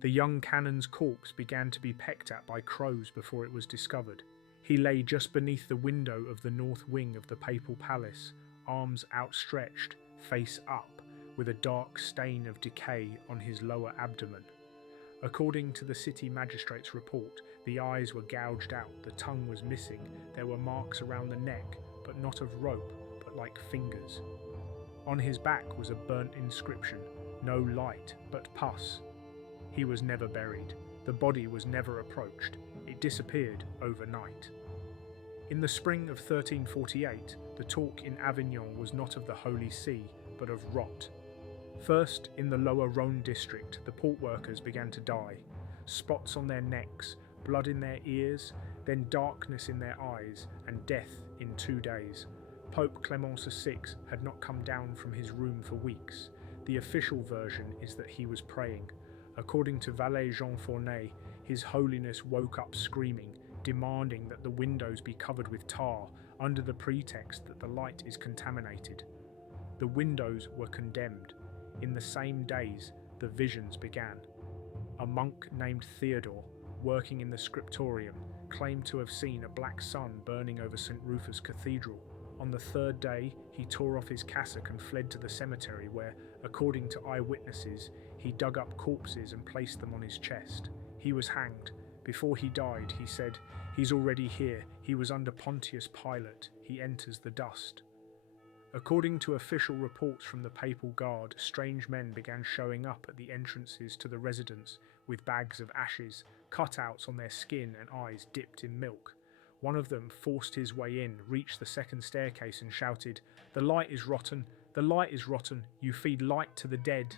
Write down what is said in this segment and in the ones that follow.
The young canon's corpse began to be pecked at by crows before it was discovered. He lay just beneath the window of the north wing of the papal palace, arms outstretched, face up, with a dark stain of decay on his lower abdomen. According to the city magistrate's report, the eyes were gouged out, the tongue was missing, there were marks around the neck, but not of rope, but like fingers. On his back was a burnt inscription, no light, but pus. He was never buried. The body was never approached. It disappeared overnight. In the spring of 1348, the talk in Avignon was not of the Holy See, but of rot. First, in the lower Rhône district, the port workers began to die. Spots on their necks, blood in their ears, then darkness in their eyes, and death in 2 days. Pope Clement VI had not come down from his room for weeks. The official version is that he was praying. According to Valet Jean Fournet, His Holiness woke up screaming, demanding that the windows be covered with tar, under the pretext that the light is contaminated. The windows were condemned. In the same days, the visions began. A monk named Theodore, working in the scriptorium, claimed to have seen a black sun burning over St. Rufus Cathedral. On the third day, he tore off his cassock and fled to the cemetery where, according to eyewitnesses, he dug up corpses and placed them on his chest. He was hanged. Before he died, he said, "He's already here. He was under Pontius Pilate. He enters the dust." According to official reports from the papal guard, strange men began showing up at the entrances to the residence with bags of ashes, cutouts on their skin and eyes dipped in milk. One of them forced his way in, reached the second staircase and shouted, "The light is rotten! The light is rotten! You feed light to the dead!"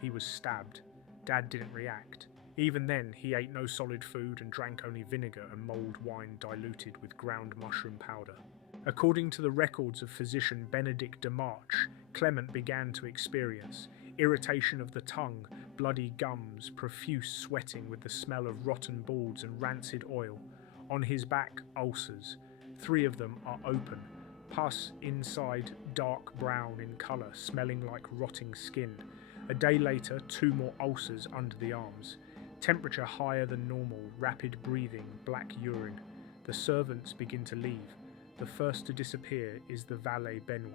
He was stabbed. Dad didn't react. Even then, he ate no solid food and drank only vinegar and mulled wine diluted with ground mushroom powder. According to the records of physician Benedict de March, Clement began to experience irritation of the tongue, bloody gums, profuse sweating with the smell of rotten boards and rancid oil. On his back, ulcers. 3 of them are open. Pus inside, dark brown in colour, smelling like rotting skin. A day later, 2 more ulcers under the arms. Temperature higher than normal, rapid breathing, black urine. The servants begin to leave. The first to disappear is the valet Benoit.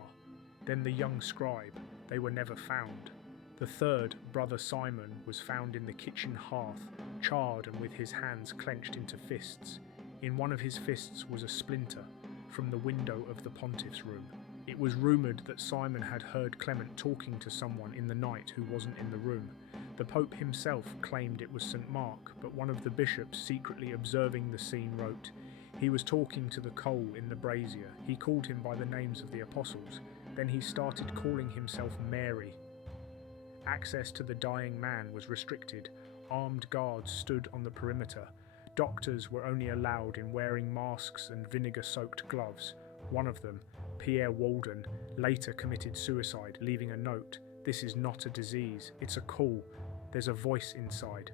Then the young scribe. They were never found. The third, Brother Simon, was found in the kitchen hearth, charred and with his hands clenched into fists. In one of his fists was a splinter from the window of the pontiff's room. It was rumoured that Simon had heard Clement talking to someone in the night who wasn't in the room. The Pope himself claimed it was St. Mark, but one of the bishops secretly observing the scene wrote, "He was talking to the coal in the brazier. He called him by the names of the apostles. Then he started calling himself Mary." Access to the dying man was restricted. Armed guards stood on the perimeter. Doctors were only allowed in wearing masks and vinegar-soaked gloves. One of them, Pierre Walden, later committed suicide, leaving a note, "This is not a disease, it's a call. There's a voice inside."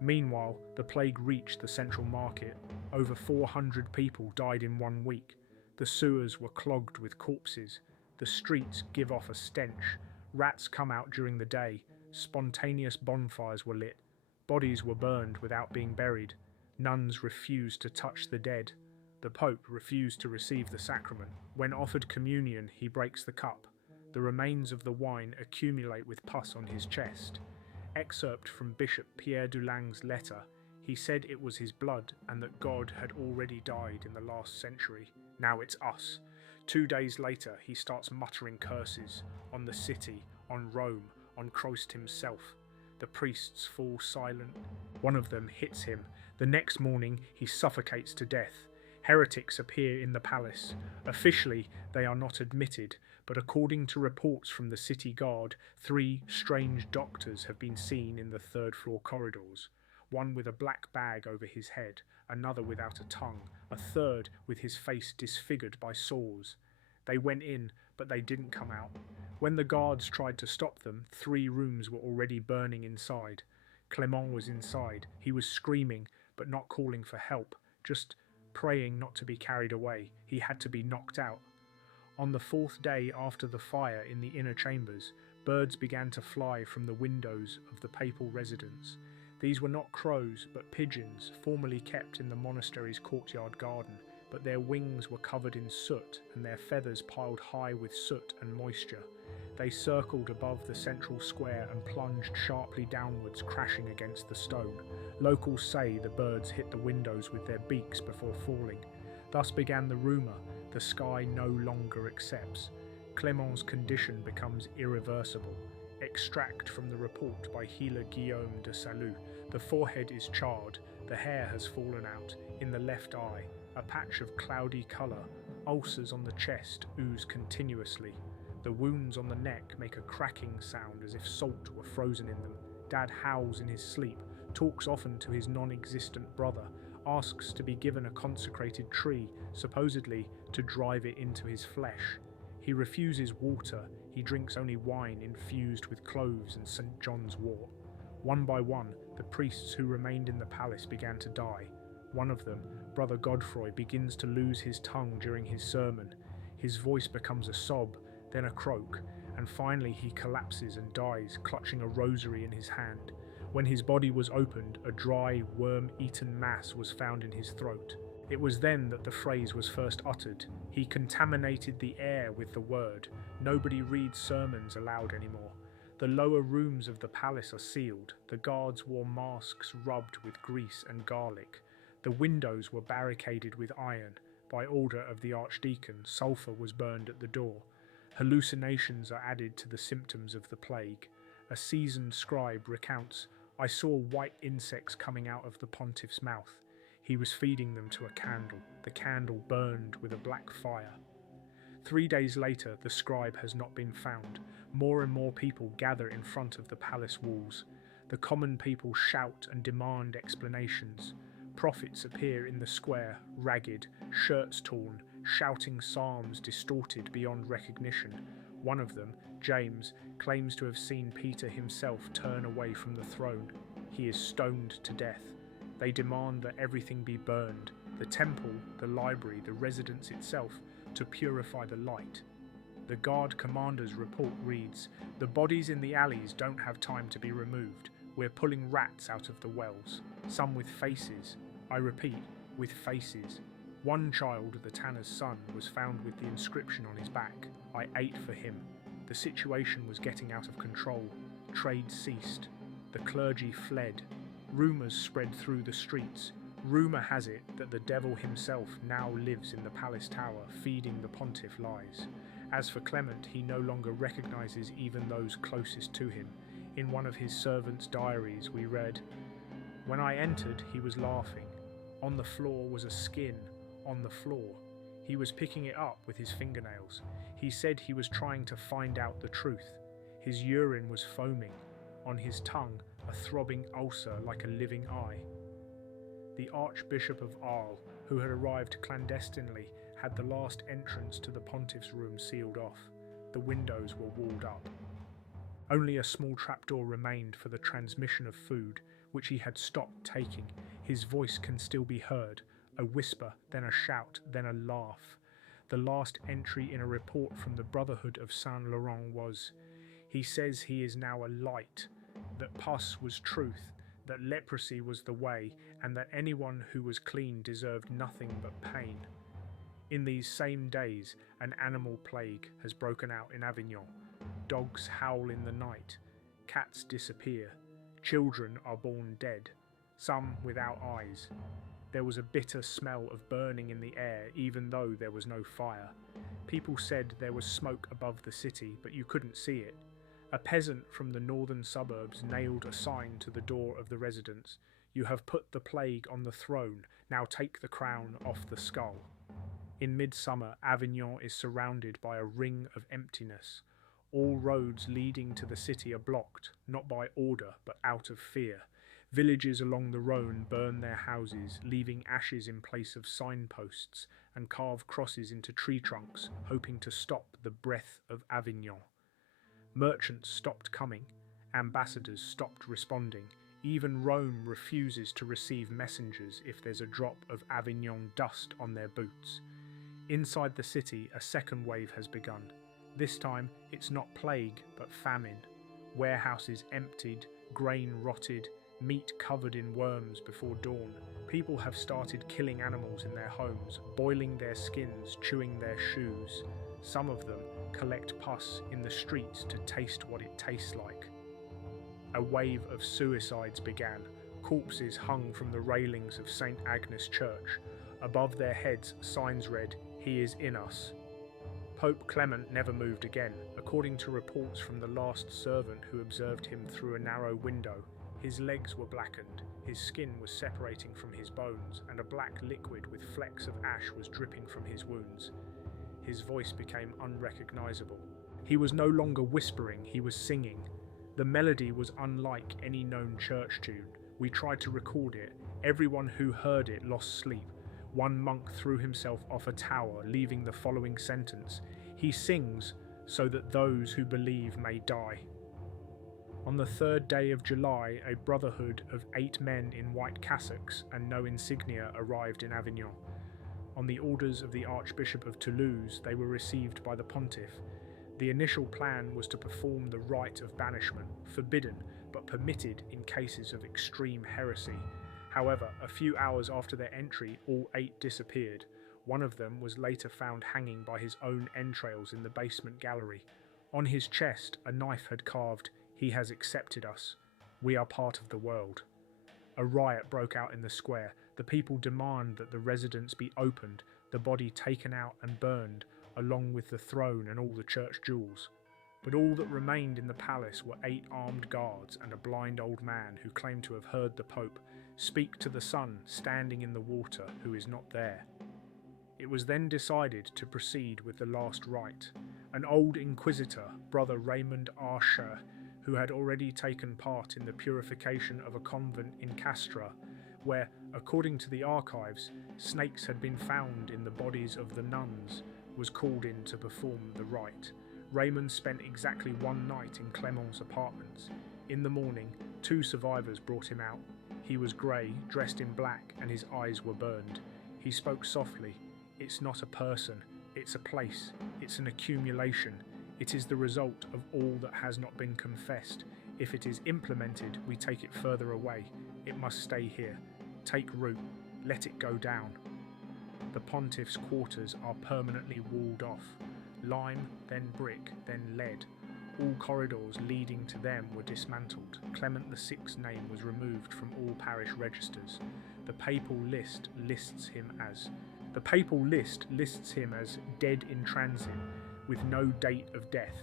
Meanwhile, the plague reached the central market. Over 400 people died in 1 week. The sewers were clogged with corpses. The streets give off a stench. Rats come out during the day. Spontaneous bonfires were lit. Bodies were burned without being buried. Nuns refused to touch the dead. The Pope refused to receive the sacrament. When offered communion, he breaks the cup. The remains of the wine accumulate with pus on his chest. Excerpt from Bishop Pierre Dulang's letter. He said it was his blood and that God had already died in the last century. Now it's us. 2 days later, he starts muttering curses on the city, on Rome, on Christ himself. The priests fall silent. One of them hits him. The next morning, he suffocates to death. Heretics appear in the palace. Officially, they are not admitted, but according to reports from the city guard, 3 strange doctors have been seen in the third-floor corridors. One with a black bag over his head, another without a tongue, a third with his face disfigured by sores. They went in, but they didn't come out. When the guards tried to stop them, 3 rooms were already burning inside. Clement was inside. He was screaming, but not calling for help, just praying not to be carried away. He had to be knocked out. On the 4th day after the fire in the inner chambers, Birds began to fly from the windows of the papal residence. These were not crows, but pigeons, formerly kept in the monastery's courtyard garden, but their wings were covered in soot and their feathers piled high with soot and moisture. They circled above the central square and plunged sharply downwards, crashing against the stone. Locals say the birds hit the windows with their beaks before falling. Thus began the rumour: the sky no longer accepts. Clément's condition becomes irreversible. Extract from the report by healer Guillaume de Salut. The forehead is charred, the hair has fallen out, in the left eye, a patch of cloudy colour, ulcers on the chest ooze continuously. The wounds on the neck make a cracking sound as if salt were frozen in them. Dad howls in his sleep, talks often to his non-existent brother, asks to be given a consecrated tree, supposedly to drive it into his flesh. He refuses water, he drinks only wine infused with cloves and St. John's wort. One by one, the priests who remained in the palace began to die. One of them, Brother Godefroy, begins to lose his tongue during his sermon. His voice becomes a sob, then a croak, and finally he collapses and dies, clutching a rosary in his hand. When his body was opened, a dry, worm-eaten mass was found in his throat. It was then that the phrase was first uttered. He contaminated the air with the word. Nobody reads sermons aloud anymore. The lower rooms of the palace are sealed. The guards wore masks rubbed with grease and garlic. The windows were barricaded with iron. By order of the archdeacon, sulphur was burned at the door. Hallucinations are added to the symptoms of the plague. A seasoned scribe recounts, "I saw white insects coming out of the pontiff's mouth. He was feeding them to a candle. The candle burned with a black fire." 3 days later, the scribe has not been found. More and more people gather in front of the palace walls. The common people shout and demand explanations. Prophets appear in the square, ragged, shirts torn, shouting psalms distorted beyond recognition. One of them, James, claims to have seen Peter himself turn away from the throne. He is stoned to death. They demand that everything be burned, the temple, the library, the residence itself, to purify the light. The guard commander's report reads, "The bodies in the alleys don't have time to be removed. We're pulling rats out of the wells, some with faces. I repeat, with faces. One child, the tanner's son, was found with the inscription on his back, 'I ate for him.' The situation was getting out of control. Trade ceased. The clergy fled. Rumours spread through the streets. Rumour has it that the devil himself now lives in the palace tower, feeding the pontiff lies. As for Clement, he no longer recognises even those closest to him. In one of his servants' diaries we read, 'When I entered, he was laughing. On the floor was a skin, on the floor. He was picking it up with his fingernails. He said he was trying to find out the truth. His urine was foaming. On his tongue, a throbbing ulcer like a living eye.' The Archbishop of Arles, who had arrived clandestinely, had the last entrance to the pontiff's room sealed off. The windows were walled up. Only a small trapdoor remained for the transmission of food, which he had stopped taking. His voice can still be heard, a whisper, then a shout, then a laugh. The last entry in a report from the Brotherhood of Saint Laurent was, "He says he is now a light, that pus was truth, that leprosy was the way, and that anyone who was clean deserved nothing but pain." In these same days, an animal plague has broken out in Avignon. Dogs howl in the night, cats disappear, children are born dead, some without eyes. There was a bitter smell of burning in the air even though there was no fire. People said there was smoke above the city, but you couldn't see it. A peasant from the northern suburbs nailed a sign to the door of the residence. "You have put the plague on the throne, now take the crown off the skull." In midsummer, Avignon is surrounded by a ring of emptiness. All roads leading to the city are blocked, not by order, but out of fear. Villages along the Rhône burn their houses, leaving ashes in place of signposts, and carve crosses into tree trunks, hoping to stop the breath of Avignon. Merchants stopped coming, ambassadors stopped responding. Even Rome refuses to receive messengers if there's a drop of Avignon dust on their boots. Inside the city, a second wave has begun. This time, it's not plague, but famine. Warehouses emptied, grain rotted, meat covered in worms before dawn. People have started killing animals in their homes, boiling their skins, chewing their shoes. Some of them collect pus in the streets to taste what it tastes like. A wave of suicides began. Corpses hung from the railings of St. Agnes Church. Above their heads, signs read, "He is in us." Pope Clement never moved again. According to reports from the last servant who observed him through a narrow window, his legs were blackened, his skin was separating from his bones, and a black liquid with flecks of ash was dripping from his wounds. His voice became unrecognizable. He was no longer whispering, he was singing. The melody was unlike any known church tune. We tried to record it. Everyone who heard it lost sleep. One monk threw himself off a tower, leaving the following sentence: "He sings so that those who believe may die." On the 3rd day of July, a brotherhood of 8 men in white cassocks and no insignia arrived in Avignon. On the orders of the Archbishop of Toulouse, they were received by the pontiff. The initial plan was to perform the rite of banishment, forbidden but permitted in cases of extreme heresy. However, a few hours after their entry, all 8 disappeared. One of them was later found hanging by his own entrails in the basement gallery. On his chest, a knife had carved, "He has accepted us. We are part of the world." A riot broke out in the square. The people demand that the residence be opened, the body taken out and burned, along with the throne and all the church jewels. But all that remained in the palace were 8 armed guards and a blind old man who claimed to have heard the Pope speak to the sun standing in the water, who is not there. It was then decided to proceed with the last rite. An old inquisitor, Brother Raymond Archer, who had already taken part in the purification of a convent in Castra, where, according to the archives, snakes had been found in the bodies of the nuns, was called in to perform the rite. Raymond spent exactly 1 night in Clement's apartments. In the morning, 2 survivors brought him out. He was grey, dressed in black, and his eyes were burned. He spoke softly. "It's not a person, it's a place, it's an accumulation. It is the result of all that has not been confessed. If it is implemented, we take it further away. It must stay here. Take root, let it go down." The pontiff's quarters are permanently walled off. Lime, then brick, then lead. All corridors leading to them were dismantled. Clement VI's name was removed from all parish registers. The papal list lists him as dead in transit, with no date of death.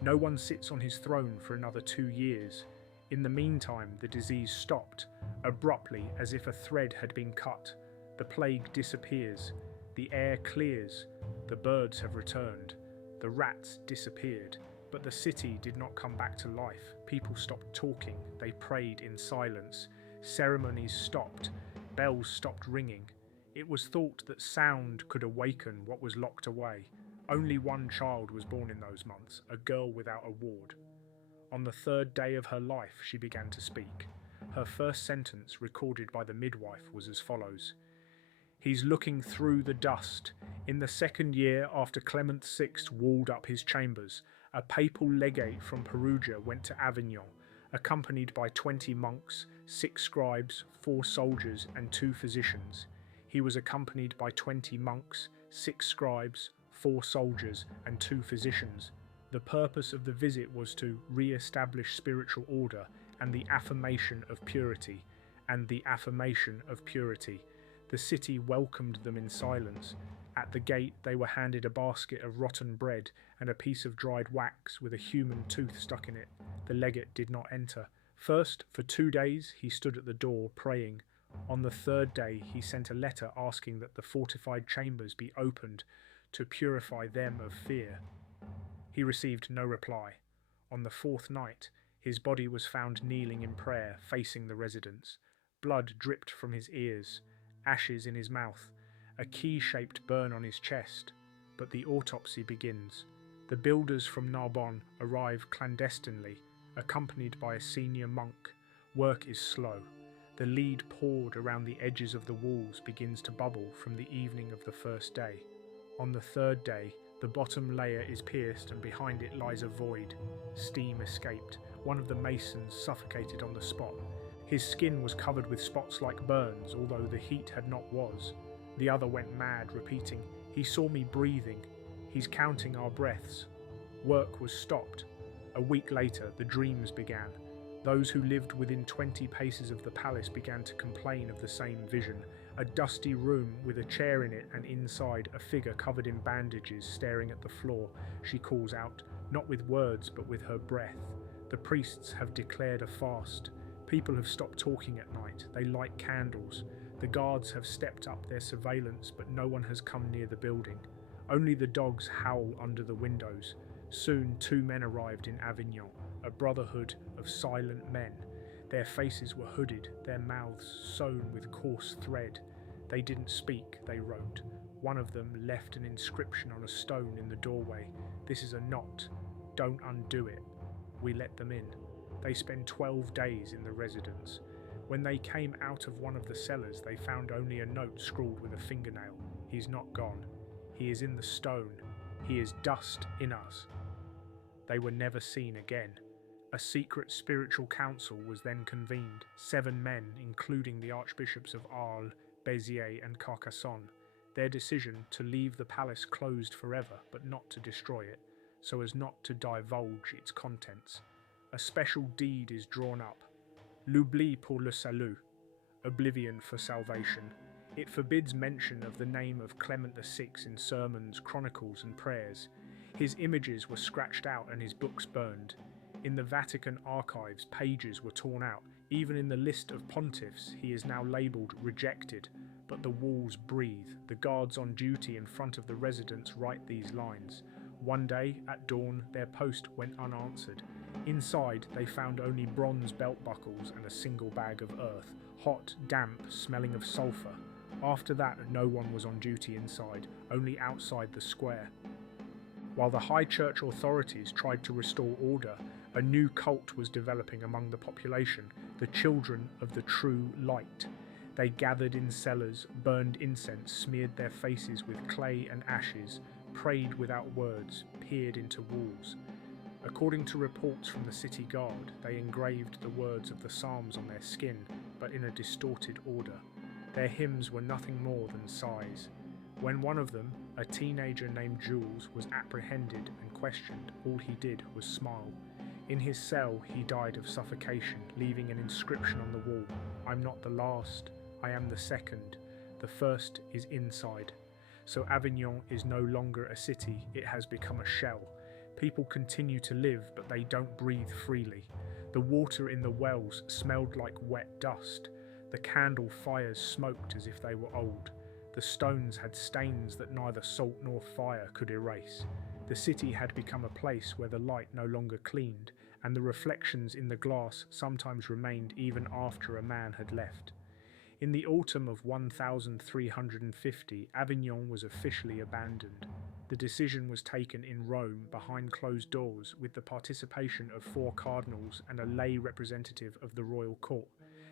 No one sits on his throne for another 2 years. In the meantime, the disease stopped, abruptly, as if a thread had been cut. The plague disappears. The air clears. The birds have returned. The rats disappeared. But the city did not come back to life. People stopped talking. They prayed in silence. Ceremonies stopped. Bells stopped ringing. It was thought that sound could awaken what was locked away. Only 1 child was born in those months, a girl without a ward. On the 3rd day of her life, she began to speak. Her first sentence, recorded by the midwife, was as follows: "He's looking through the dust. In the 2nd year after Clement VI walled up his chambers, a papal legate from Perugia went to Avignon, accompanied by 20 monks, 6 scribes, 4 soldiers, and 2 physicians. He was accompanied by 20 monks, 6 scribes, 4 soldiers, and 2 physicians. The purpose of the visit was to re-establish spiritual order and the affirmation of purity, The city welcomed them in silence. At the gate they were handed a basket of rotten bread and a piece of dried wax with a human tooth stuck in it. The legate did not enter. First, for 2 days, he stood at the door praying. On the 3rd day, he sent a letter asking that the fortified chambers be opened to purify them of fear. He received no reply. On the 4th night, his body was found kneeling in prayer, facing the residence. Blood dripped from his ears, ashes in his mouth, a key-shaped burn on his chest. But the autopsy begins. The builders from Narbonne arrive clandestinely, accompanied by a senior monk. Work is slow. The lead poured around the edges of the walls begins to bubble from the evening of the 1st day. On the 3rd day, The bottom layer is pierced and behind it lies a void. Steam escaped. One of the masons suffocated on the spot. His skin was covered with spots like burns, although the heat had not was. The other went mad, repeating, "He saw me breathing. He's counting our breaths." Work was stopped. A week later, the dreams began. Those who lived within 20 paces of the palace began to complain of the same vision. A dusty room with a chair in it, and inside a figure covered in bandages staring at the floor. She calls out, not with words but with her breath. The priests have declared a fast. People have stopped talking at night. They light candles. The guards have stepped up their surveillance, but no one has come near the building. Only the dogs howl under the windows. Soon 2 men arrived in Avignon, a brotherhood of silent men. Their faces were hooded, their mouths sewn with coarse thread. They didn't speak, they wrote. One of them left an inscription on a stone in the doorway. "This is a knot. Don't undo it." We let them in. They spent 12 days in the residence. When they came out of one of the cellars, they found only a note scrawled with a fingernail. "He's not gone. He is in the stone. He is dust in us." They were never seen again. A secret spiritual council was then convened. 7 men, including the archbishops of Arles, Béziers and Carcassonne. Their decision to leave the palace closed forever, but not to destroy it, so as not to divulge its contents. A special deed is drawn up. L'oubli pour le salut, oblivion for salvation. It forbids mention of the name of Clement VI in sermons, chronicles and prayers. His images were scratched out and his books burned. In the Vatican archives, pages were torn out. Even in the list of pontiffs, he is now labelled rejected. But the walls breathe. The guards on duty in front of the residence write these lines. One day, at dawn, their post went unanswered. Inside, they found only bronze belt buckles and a single bag of earth, hot, damp, smelling of sulphur. After that, no one was on duty inside, only outside the square. While the high church authorities tried to restore order, a new cult was developing among the population, the children of the true light. They gathered in cellars, burned incense, smeared their faces with clay and ashes, prayed without words, peered into walls. According to reports from the city guard, they engraved the words of the Psalms on their skin, but in a distorted order. Their hymns were nothing more than sighs. When one of them, a teenager named Jules, was apprehended and questioned, all he did was smile. In his cell, he died of suffocation, leaving an inscription on the wall. "I'm not the last, I am the second. The first is inside." So Avignon is no longer a city, it has become a shell. People continue to live, but they don't breathe freely. The water in the wells smelled like wet dust. The candle fires smoked as if they were old. The stones had stains that neither salt nor fire could erase. The city had become a place where the light no longer cleaned, and the reflections in the glass sometimes remained even after a man had left. In the autumn of 1350, Avignon was officially abandoned. The decision was taken in Rome behind closed doors with the participation of 4 cardinals and a lay representative of the royal court.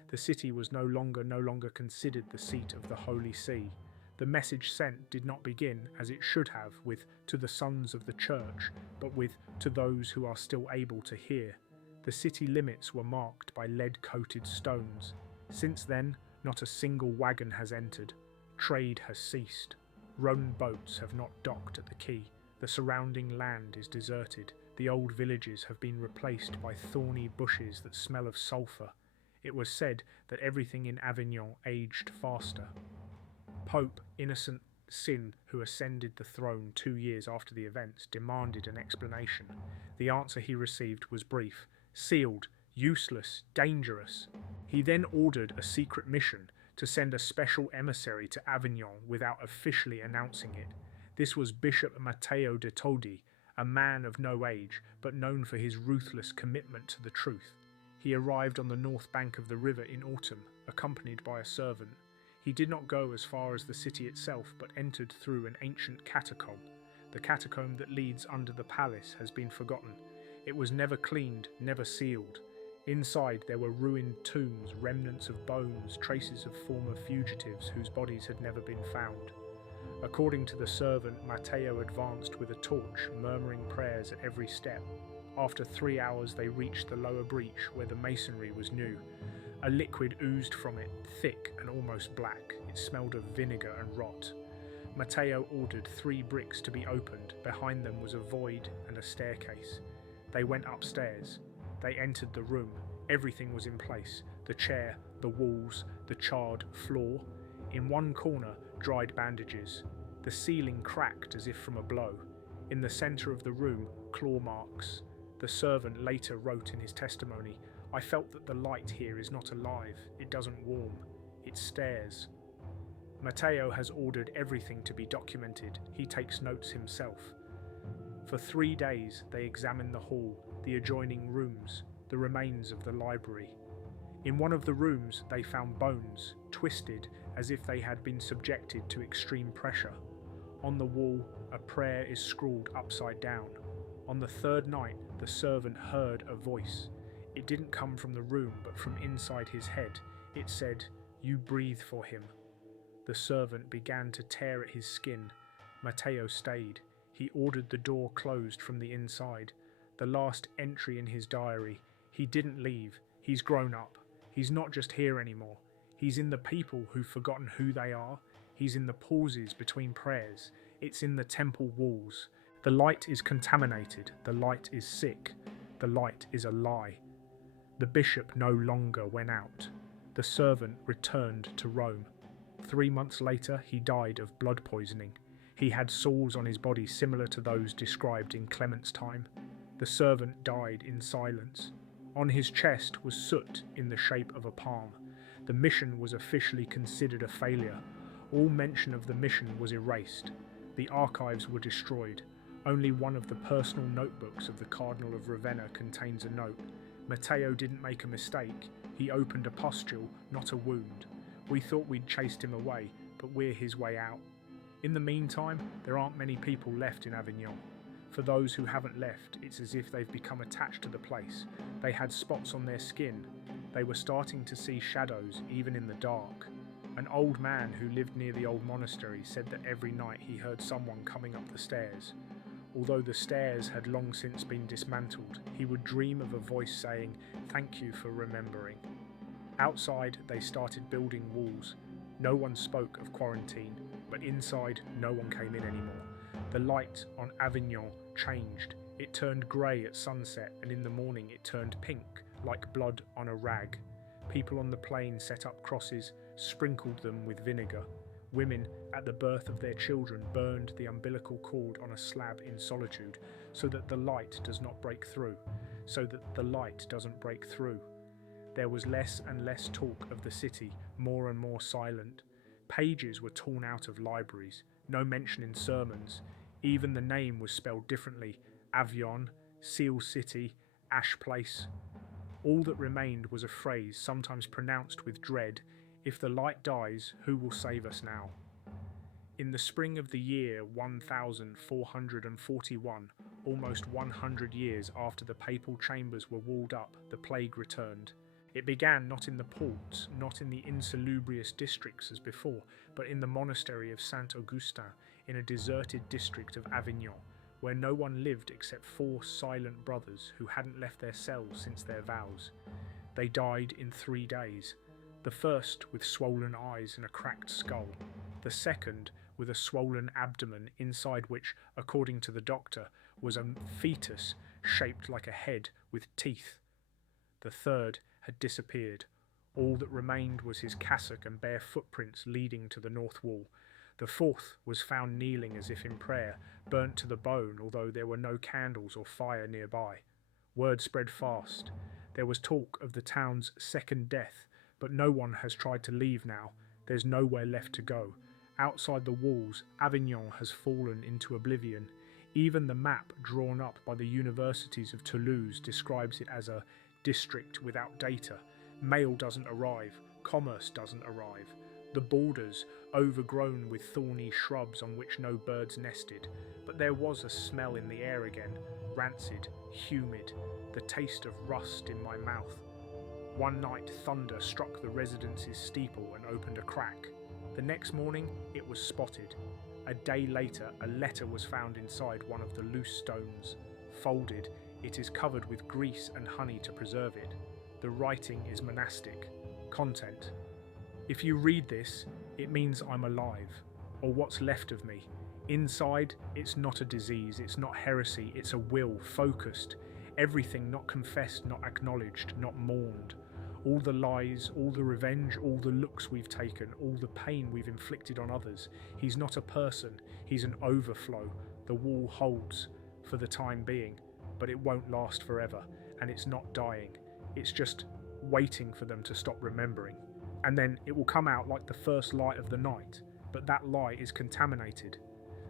The city was no longer considered the seat of the Holy See. The message sent did not begin, as it should have, with "to the sons of the church," but with "to those who are still able to hear." The city limits were marked by lead-coated stones. Since then, not a single wagon has entered. Trade has ceased. Roman boats have not docked at the quay. The surrounding land is deserted. The old villages have been replaced by thorny bushes that smell of sulphur. It was said that everything in Avignon aged faster. Pope Innocent Sin, who ascended the throne 2 years after the events, demanded an explanation. The answer he received was brief: sealed, useless, dangerous. He then ordered a secret mission to send a special emissary to Avignon without officially announcing it. This was Bishop Matteo de Todi, a man of no age, but known for his ruthless commitment to the truth. He arrived on the north bank of the river in autumn, accompanied by a servant. He did not go as far as the city itself, but entered through an ancient catacomb. The catacomb that leads under the palace has been forgotten. It was never cleaned, never sealed. Inside there were ruined tombs, remnants of bones, traces of former fugitives whose bodies had never been found. According to the servant, Matteo advanced with a torch, murmuring prayers at every step. After 3 hours they reached the lower breach where the masonry was new. A liquid oozed from it, thick and almost black. It smelled of vinegar and rot. Matteo ordered 3 bricks to be opened. Behind them was a void and a staircase. They went upstairs. They entered the room. Everything was in place. The chair, the walls, the charred floor. In one corner, dried bandages. The ceiling cracked as if from a blow. In the centre of the room, claw marks. The servant later wrote in his testimony, "I felt that the light here is not alive. It doesn't warm. It stares." Matteo has ordered everything to be documented. He takes notes himself. For 3 days they examined the hall, the adjoining rooms, the remains of the library. In one of the rooms they found bones, twisted as if they had been subjected to extreme pressure. On the wall, a prayer is scrawled upside down. On the 3rd night, the servant heard a voice. It didn't come from the room, but from inside his head. It said, "You breathe for him." The servant began to tear at his skin. Matteo stayed. He ordered the door closed from the inside. The last entry in his diary, "He didn't leave. He's grown up. He's not just here anymore. He's in the people who've forgotten who they are. He's in the pauses between prayers. It's in the temple walls. The light is contaminated. The light is sick. The light is a lie." The bishop no longer went out. The servant returned to Rome. 3 months later, he died of blood poisoning. He had sores on his body similar to those described in Clement's time. The servant died in silence. On his chest was soot in the shape of a palm. The mission was officially considered a failure. All mention of the mission was erased. The archives were destroyed. Only one of the personal notebooks of the Cardinal of Ravenna contains a note. Matteo didn't make a mistake. He opened a pustule, not a wound. We thought we'd chased him away, but we're his way out. In the meantime, there aren't many people left in Avignon. For those who haven't left, it's as if they've become attached to the place. They had spots on their skin. They were starting to see shadows, even in the dark. An old man who lived near the old monastery said that every night he heard someone coming up the stairs. Although the stairs had long since been dismantled, he would dream of a voice saying, "Thank you for remembering." Outside, they started building walls. No one spoke of quarantine, but inside, no one came in anymore. The light on Avignon changed. It turned grey at sunset, and in the morning it turned pink, like blood on a rag. People on the plain set up crosses, sprinkled them with vinegar. Women, at the birth of their children, burned the umbilical cord on a slab in solitude, so that the light does not break through, so that the light doesn't break through. There was less and less talk of the city, more and more silent. Pages were torn out of libraries, no mention in sermons. Even the name was spelled differently: Avignon, Seal City, Ash Place. All that remained was a phrase, sometimes pronounced with dread: "If the light dies, who will save us now?" In the spring of the year 1441, almost 100 years after the papal chambers were walled up, the plague returned. It began not in the ports, not in the insalubrious districts as before, but in the monastery of Saint Augustin, in a deserted district of Avignon, where no one lived except 4 silent brothers who hadn't left their cells since their vows. They died in 3 days. The first with swollen eyes and a cracked skull. The second with a swollen abdomen inside which, according to the doctor, was a fetus shaped like a head with teeth. The third had disappeared. All that remained was his cassock and bare footprints leading to the north wall. The fourth was found kneeling as if in prayer, burnt to the bone, although there were no candles or fire nearby. Word spread fast. There was talk of the town's second death, but no one has tried to leave now. There's nowhere left to go. Outside the walls, Avignon has fallen into oblivion. Even the map drawn up by the universities of Toulouse describes it as a district without data. Mail doesn't arrive. Commerce doesn't arrive. The borders, overgrown with thorny shrubs on which no birds nested. But there was a smell in the air again, rancid, humid, the taste of rust in my mouth. One night thunder struck the residence's steeple and opened a crack. The next morning it was spotted. A day later, a letter was found inside one of the loose stones. Folded, it is covered with grease and honey to preserve it. The writing is monastic. Content: if you read this, it means I'm alive, or what's left of me. Inside, it's not a disease, it's not heresy, it's a will, focused. Everything not confessed, not acknowledged, not mourned. All the lies, all the revenge, all the looks we've taken, all the pain we've inflicted on others. He's not a person, he's an overflow. The wall holds, for the time being, but it won't last forever, and it's not dying. It's just waiting for them to stop remembering. And then it will come out like the first light of the night, but that light is contaminated.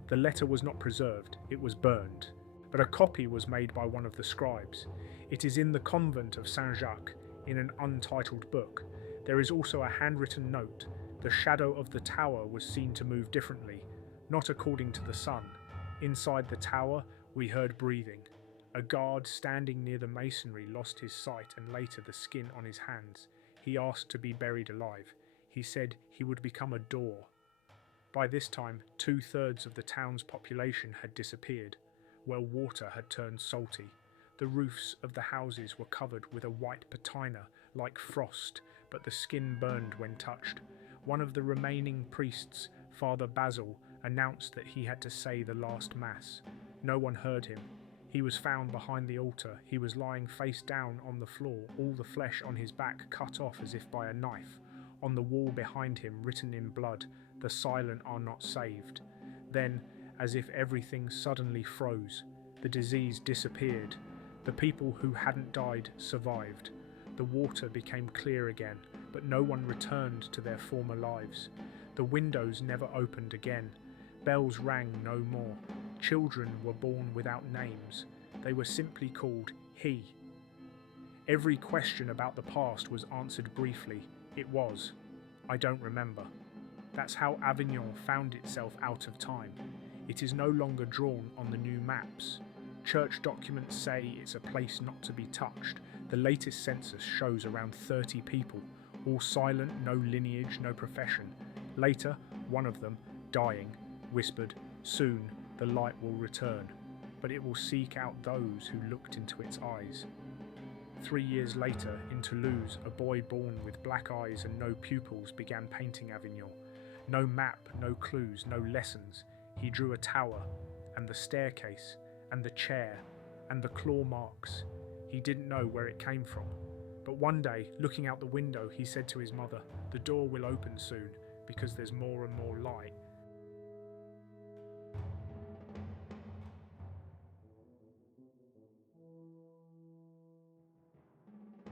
The letter was not preserved, it was burned. But a copy was made by one of the scribes. It is in the convent of Saint-Jacques, in an untitled book. There is also a handwritten note. The shadow of the tower was seen to move differently, not according to the sun. Inside the tower, we heard breathing. A guard standing near the masonry lost his sight and later the skin on his hands. He asked to be buried alive. He said he would become a door. By this time, 2/3 of the town's population had disappeared, where water had turned salty. The roofs of the houses were covered with a white patina like frost, but the skin burned when touched. One of the remaining priests, Father Basil, announced that he had to say the last mass. No one heard him. He was found behind the altar. He was lying face down on the floor, all the flesh on his back cut off as if by a knife. On the wall behind him, written in blood, "The silent are not saved." Then, as if everything suddenly froze, the disease disappeared. The people who hadn't died survived. The water became clear again, but no one returned to their former lives. The windows never opened again. Bells rang no more. Children were born without names. They were simply called he. Every question about the past was answered briefly. It was, "I don't remember." That's how Avignon found itself out of time. It is no longer drawn on the new maps. Church documents say it's a place not to be touched. The latest census shows around 30 people, all silent, no lineage, no profession. Later, one of them, dying, whispered, "Soon the light will return, but it will seek out those who looked into its eyes." 3 years later, in Toulouse, a boy born with black eyes and no pupils began painting Avignon. No map, no clues, no lessons. He drew a tower, and the staircase, and the chair, and the claw marks. He didn't know where it came from. But one day, looking out the window, he said to his mother, "The door will open soon, because there's more and more light."